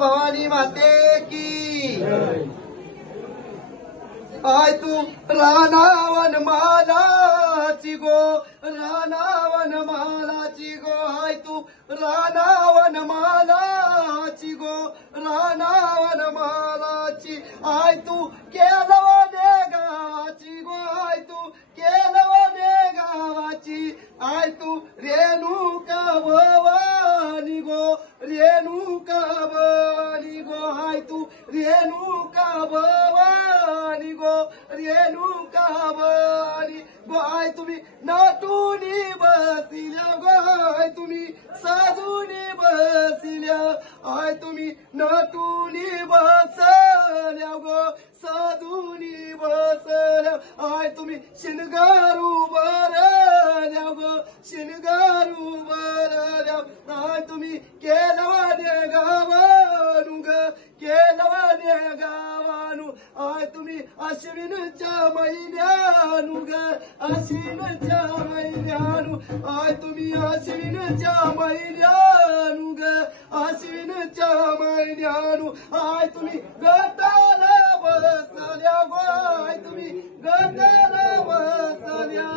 भवानी माते की आय तू रानावन मालाची गो, रानावन मालाची गो, आय तू रानावन मालाची गो, रानावन मालाची, आय तू केलवने गावाची गो, आय तू केलवने गावाची, आय तू रेणुका भवानी गो, रेणुका भवानी गो, आय तू रेणुका भवानी गो, रेणुका भवानी गो, आय तुम्ही नाटूनी बसिल्या गो, आय तुम्ही साजूनी बसिल्या, आय तुम्ही नाटूनी बसल्या गो, साधूनी बसल्या, आय तुम्ही शिनगारू भरल्या गो, शिनगारू भरल्या, आय तुम्ही केलवाने गावानू ग, केलवाने गावानू, आय तुम्ही अश्विनच्या महिन्यानू ग, अश्विनच्या महिन्यानू, आय तुम्ही अश्विनच्या महिन्यानू ग, अश्विनच्या महिन्यानू, आय तुम्ही गटाला बसल्या गो, आय तुम्ही गटाला बसल्या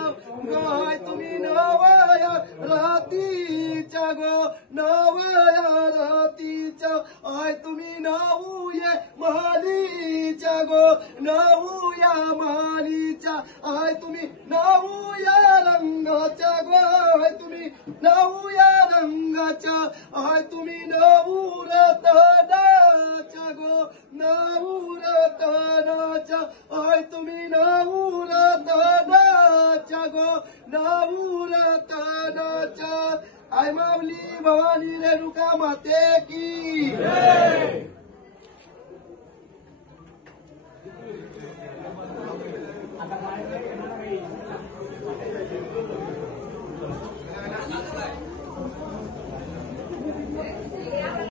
गो, आय तुम्ही नवया रातीच्या गो, नवया रातीच्या, आय तुम्ही नवूया मालीच्या गो, नवूया मालीच्या, आय तुम्ही नवूया रंगाच्या गो, आय तुम्ही नवूया रंगाच्या, आय तुम्ही नवरतनाच्या गो, नवरतनाच्या, आय तुम्ही नवरतनाच्या गो, नवरतनाच्या, आय माऊली भवानी रेणुका माते की